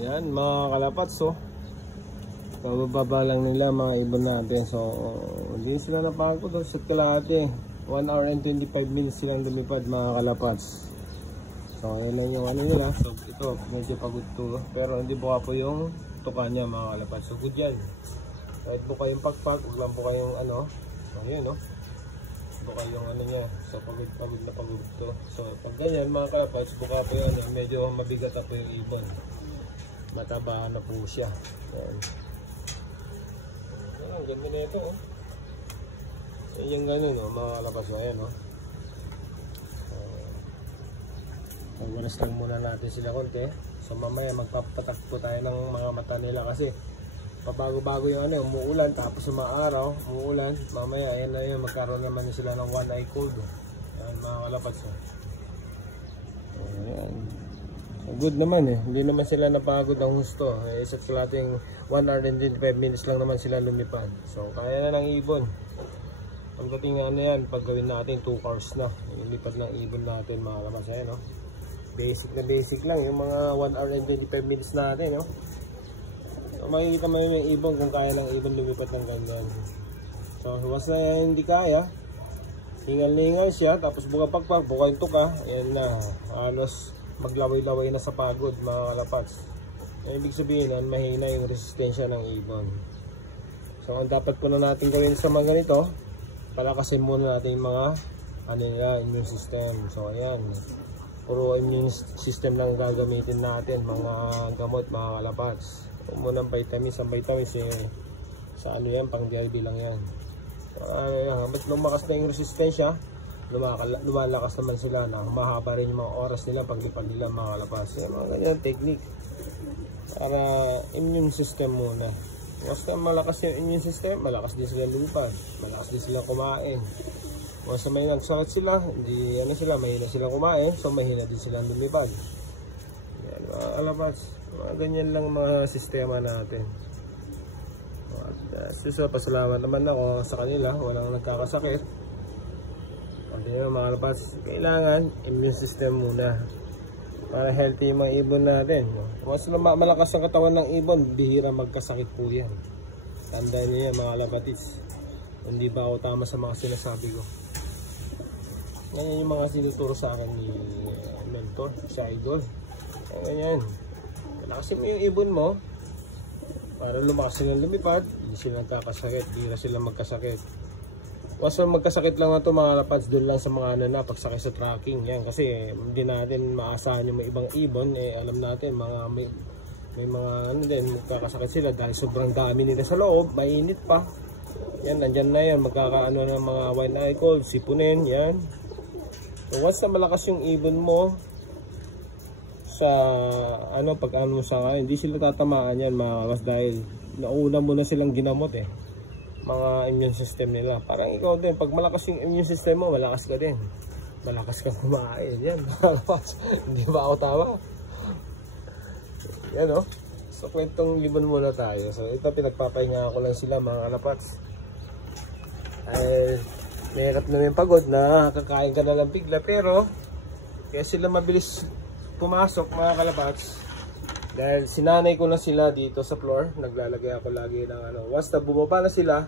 Yan mga kalapats, so pababa lang nila mga ibon natin. So hindi sila napagod, set kalahati. 1 hour and 25 minutes silang lumipad mga kalapats. So yan lang yung ano nila. So ito medyo pagod to, pero hindi buka po yung tuka niya mga kalapats. So good yan, kahit buka yung pagpag, huwag lang buka yung ano. So yun, no, buka yung ano niya. So pagod na pagod to. So pag ganyan mga kalapats, buka po yan, medyo mabigat na po yung ibon, mataba na po siya. Yan. Ang ganda na ito, oh. Yung ganun, oh, mga kalapats. Ayan, oh. Walas lang muna natin sila konti. So mamaya magpapatak po tayo ng mga mata nila, kasi pabago-bago yung ano, umuulan, tapos yung mga araw umuulan. Mamaya ayan na yun, magkaroon naman sila ng one eye cold. Ayan mga kalapats, oh. Ayan. So good naman eh, hindi naman sila napagod ng husto. Isip sa ating 1 hour and 25 minutes lang naman sila lumipad. So kaya na ng ibon. Pagdating na ano yan, pag gawin natin 2 hours na yung lipad ng ibon natin mga kalapats. Ayan, no? Basic na basic lang yung mga 1 hour and 25 minutes natin, no? So makikita mo yung ibon kung kaya ng ibon lumipad ng ganyan. So once na hindi kaya, hingal-hingal siya, tapos buka-pagpag, buka yung tuka, ayan na, halos maglaway-laway na sa pagod mga kalapats. Ibig sabihin, mahina yung resistensya ng ibon. So ang dapat po na natin gawin sa mga ganito, palakasin muna natin yung mga ano nila, immune system. So ayan, puro immune system lang gagamitin natin, mga gamot mga kalapats. Huwag muna vitamins, ang vitamins sa ano yan, pang DIB lang yan. So ba't lumakas na yung resistensya, lumalakas naman sila, na mahaba rin yung mga oras nila paglipad nila mga kalapats. Yung mga ganyan technique para immune system muna. Basta malakas yung immune system, malakas din sila lumipad, malakas din sila kumain. Basta may nagsakit sila, hindi ano sila, mahina sila kumain, so mahina din sila lumipad. Yan mga kalapats, mga ganyan lang mga sistema natin. At pasalamat naman ako sa kanila, walang nagkakasakit. At yun mga kalapats, kailangan immune system muna para healthy yung mga ibon natin. Once na malakas ang katawan ng ibon, bihira magkasakit po yan. Tandaan niyo yan mga kalapats. Hindi ba ako tama sa mga sinasabi ko? Ganyan yung mga sinuturo sa akin ni mentor, si Idol. Ganyan, malakasin mo yung ibon mo para lumakas silang lumipad, hindi sila nagkakasakit, bihira sila magkasakit. Once magkasakit lang na ito mga kalapats, doon lang sa mga ano na, pagsakay sa tracking yan. Kasi hindi natin maasahan yung mga ibang ibon, alam natin may mga ano din, magkakasakit sila dahil sobrang dami nila sa loob, mainit pa. Yan, nandyan na yan, magkakaano ng mga one eye cold, sipunin, yan. So once na malakas yung ibon mo sa ano, pag ano mo sa ngayon, hindi sila tatamaan yan mga kalapats, dahil nauna mo na silang ginamot mga immune system nila. Parang ikaw din, pag malakas yung immune system mo, malakas ka din, malakas kang kumain. Yan hindi ba ako tama? Yan, oh. So kwentong libon muna tayo. So ito, pinagpapahinga ko lang sila mga kalapats. Ay mahirap na yung pagod na kakain ka na lang bigla, pero kaya sila mabilis pumasok mga kalapats dahil sinanay ko na sila dito sa floor. Naglalagay ako lagi ng ano, once na bumaba na sila,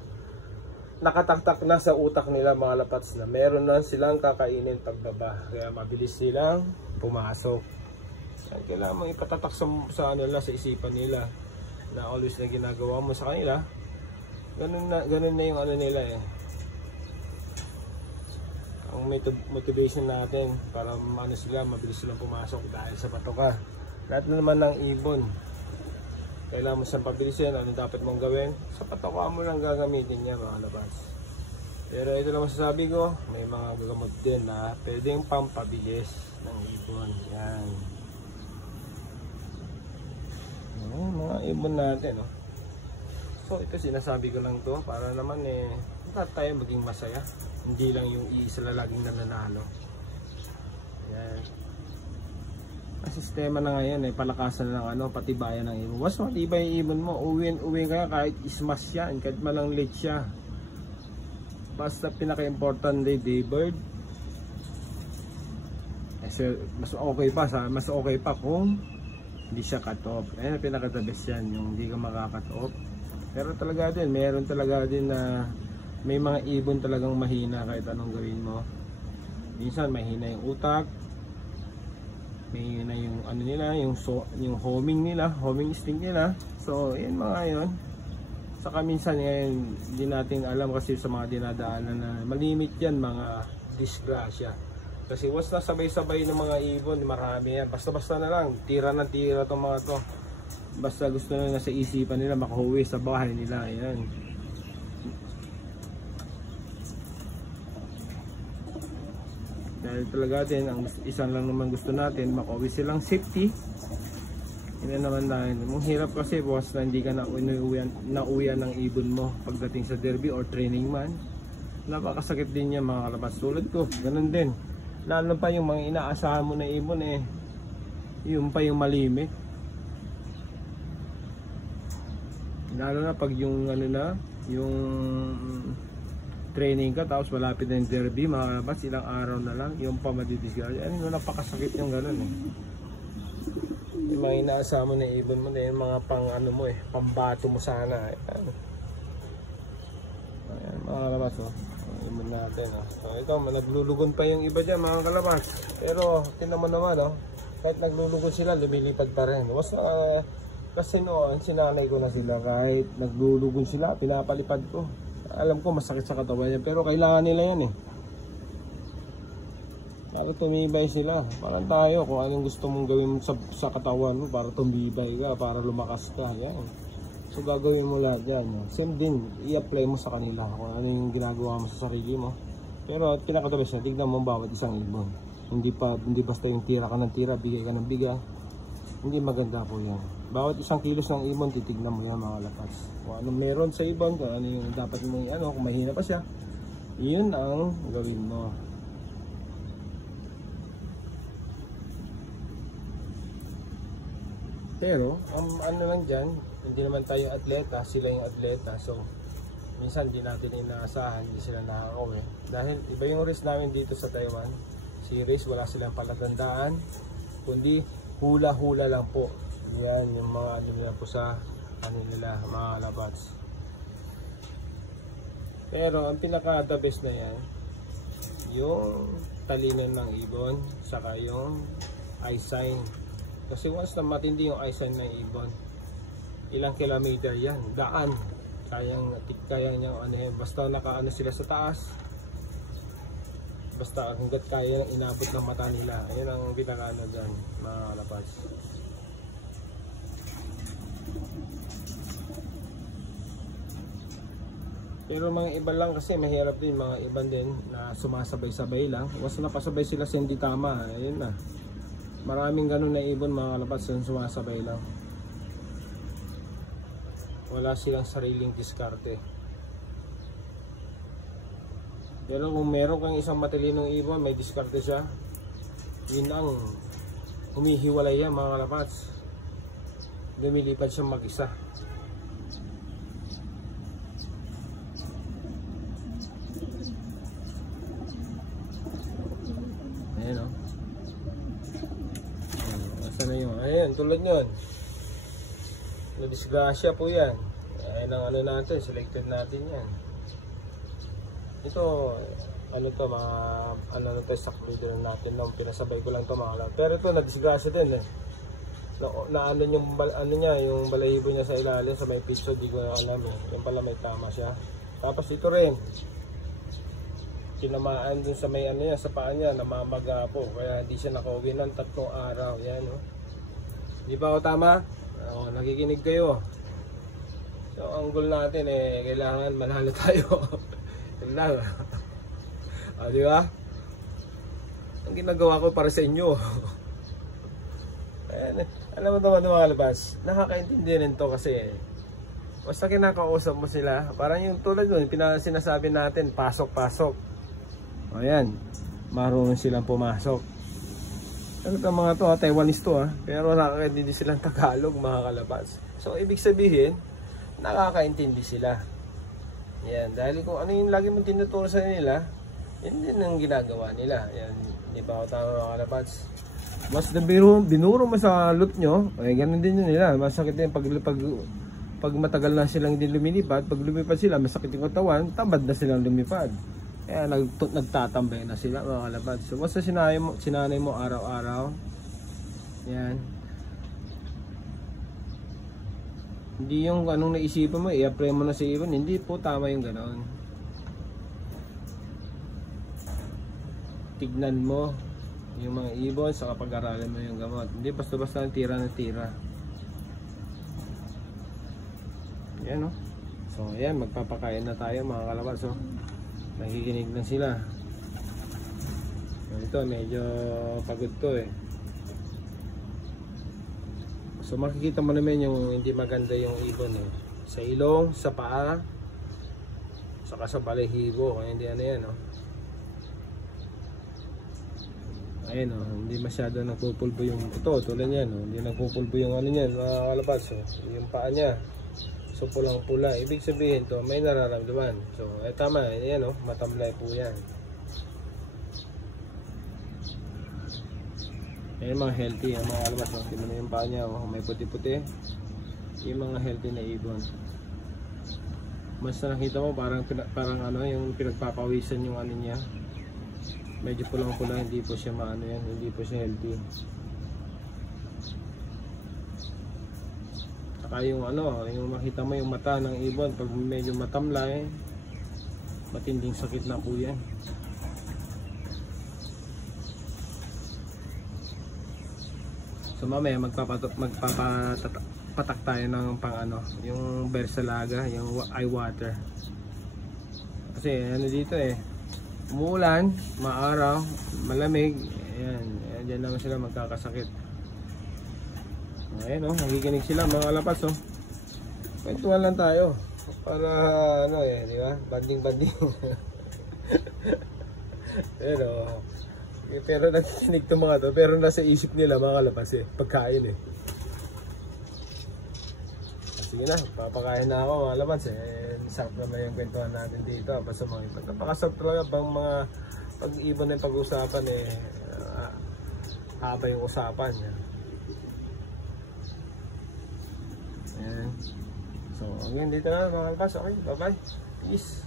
nakataktak na sa utak nila mga kalapats na meron na silang kakainin pagbaba, kaya mabilis silang pumasok. Kaya kailangan mong ipatatak sa ano nila, sa isipan nila, na always na ginagawa mo sa kanila, ganun na yung ano nila ang motivation natin para ano sila, mabilis silang pumasok dahil sa patoka. Lahat na naman ng ibon, kailangan mo siyang pabilisin. Ano dapat mong gawin? Sa patoka mo lang gagamitin niya mga kalapats. Pero ito lang masasabi ko, may mga gagamot din na pwedeng pampabilis ng ibon. Yan, mga ibon natin, oh. So ito sinasabi ko lang to para naman lahat tayo maging masaya, hindi lang yung iisa na laging nananalo. Yan, ang sistema na ngayon palakasan ng ano, patibayan ng ibon. Mas matibay yung ibon mo, uwin ka kahit ismash yan, kahit malang late siya. Basta pinaka-important daybird. Mas okay pa kung Hindi siya cut off. Ayan ang pinaka the best yan, yung hindi ka maka-cut off. Pero talaga din, meron talaga din na may mga ibon talagang mahina kahit anong gawin mo. Minsan mahina yung utak, mahina yung ano nila, yung homing nila, homing instinct nila. So yan mga yon. Saka minsan ngayon hindi natin alam kasi sa mga dinadaanan na malimit yan mga disgrasya. Kasi once na sabay-sabay ng mga ibon, marami yan. Basta-basta na lang, tira ng tira itong mga to. Basta gusto na nasa isipan nila makahuwi sa bahay nila. Ayan. Dahil talaga din, ang isang lang naman gusto natin, makauwi silang safety. Hindi naman dahil. Ang hirap kasi boss na hindi ka nauwian ng ibon mo pagdating sa derby or training man. Napakasakit din yan mga kalabas. Tulad ko, ganun din. Lalo pa yung mga inaasahan mo na ibon yung pa yung malimit. Lalo na pag yung ano na, yung training ka tapos malapit na yung derby, mga kalabas, ilang araw na lang, yung pa madidisgard. Ano, napakasakit yung gano'n Yung mga inaasahan mo na ibon mo na yung mga pang ano mo pambato mo sana. Ayan mga kalabas ibon natin So ito, naglulugon pa yung iba dyan mga kalabas. Pero tinan mo naman kahit naglulugon sila, lumilipad pa rin. Kasi noon, sinanay ko na sila, kahit naglulugon sila, pinapalipad ko. Alam ko masakit sa katawan yan, pero kailangan nila yan para tumibay sila. Parang tayo, kung anong gusto mong gawin sa katawan mo para tumibay ka, para lumakas ka, yan. So gagawin mo lahat yan. Same din, i-apply mo sa kanila kung ano yung ginagawa mo sa sarili mo. Pero pinakadabes na, tignan mo bawat isang ibon. Hindi basta yung tira ka ng tira, bigay ka ng biga. Hindi maganda po yan. Bawat isang kilos ng ibon, titignan mo yan mga lapas. Kung anong meron sa ibon, kung ano yung dapat mo kung mahina pa siya, yun ang gawin mo. Pero, ang ano lang dyan, hindi naman tayo atleta, sila yung atleta. So, minsan hindi natin inaasahan, hindi sila nakakauwi. Dahil iba yung race namin dito sa Taiwan. Series, wala silang palatandaan, kundi hula-hula lang po. Yan yung mga ano nila po sa ano nila, mga labats. Pero ang pinaka the best na yan, yung talinan ng ibon, saka yung eye sign. Kasi once na matindi yung eye sign ng ibon, ilang kilometer yan, daan. Kaya niya basta nakaano sila sa taas. Basta hanggat kaya inabot ng mata nila. Ayun ang pinaka ano dyan, mga labas. Pero mga iba lang kasi mahirap din, mga iban din na sumasabay-sabay lang. Once napasabay sila sa hindi tama, ayun na. Maraming ganun na ibon mga kalabas na sumasabay lang. Wala silang sariling diskarte. Pero kung meron kang isang matalinong ibon, may diskarte siya, yun ang humihiwalay yan mga kalabas. Lumilipad siya mag-isa. Ayan asa na yun? Ayan, tulad yun. Nadisgrasya po yan. Ayan ang ano natin, selected natin yan. Ito, ano to, mga ano to, stock breeder natin nung pinasabay ko lang to mga kalabas. Pero ito, nadisgrasya din na ano yung ano niya, yung balahibo niya sa ilalim sa may pitso, di ko alam yung pala may tama siya. Tapos ito rin, tinamaan din sa may ano niya, sa paa niya, namamaga po, kaya hindi siya nakauwi ng 3 araw. Yan di ba ako tama? Nakikinig kayo. So ang goal natin kailangan manalo tayo. Lang. Di ba? Ang ginagawa ko para sa inyo. Ayan, alam mo naman mga kalabas, nakakaintindi rin to kasi basta kinakausap mo sila, parang yung tulad nun, sinasabi natin, pasok-pasok. Ayan, marunong silang pumasok. Ano itong mga to, Taiwanese to pero nakakaintindi silang Tagalog mga kalabas. So ibig sabihin, nakakaintindi sila. Yan, dahil kung ano yung lagi mong tinuturo sa nila, yun din ang ginagawa nila. Yan, di ba ako tama mga kalabas? Mas binuro mo sa loop nyo, ay ganun din yun nila. Masakit din pag matagal na silang hindi lumilipad. Pag lumipad sila, masakit yung katawan, tamad na silang lumipad. Kaya nagtatambay na sila mga kalapad. So basta sinanay mo araw-araw. Yan. Hindi yung anong naisipan mo, i-apply mo na sa ibon. Hindi po tama yung ganoon. Tignan mo yung mga ibon sa kapag-aralan mo yung gamot. Hindi basta-basta tira na tira. Yan o. So ayan, magpapakain na tayo mga kalabas. So nakikinig na sila. So, ito medyo pagod to eh. So makikita mo naman yung hindi maganda yung ibon eh. Sa ilong, sa paa, saka sa balahibo. Kaya hindi ano yan oh. Ayun oh, hindi masyado nagpupulbo yung ito, tulad yan oh. Hindi nagpupulbo yung ano niyan, mga kalabas oh. Yung paa niya. So pulang pula, ibig sabihin to may nararamdaman. So tama, yan oh, matamlay po yan. Yung mga healthy, yung mga kalabas, no? Tingnan mo yung paa niya, oh. May puti-puti. Yung mga healthy na ibon. Basta nakita mo parang ano, yung pinagpapawisan yung ano niya. Medyo pulang-pula, hindi po siya maano yan, hindi po siya healthy. Saka yung ano, yung makita mo yung mata ng ibon, pag medyo matamlay, matinding sakit na po yan. So mamaya magpapatak tayo ng pang ano, yung Bersalaga, yung eye water. Kasi ano dito eh, umuulan, maaraw, malamig, ayan, diyan naman sila magkakasakit. Ayan oh, nakikinig sila mga kalapas oh. Kwentuhan lang tayo para ano eh, di ba? Banding. Ayan oh. Pero nakikinig to mga to, pero nasa isip nila mga kalapas eh, pagkain eh. Sige na, papakain na ako mga kalapas eh. Sarap naman yung kwentuhan natin dito. Basta mga ibon, napakasarap talaga bang mga pag-ibon na yung pag-usapan eh, haba yung usapan niya. Ayan. So hanggang dito na mga kalapas, okay, bye bye, peace.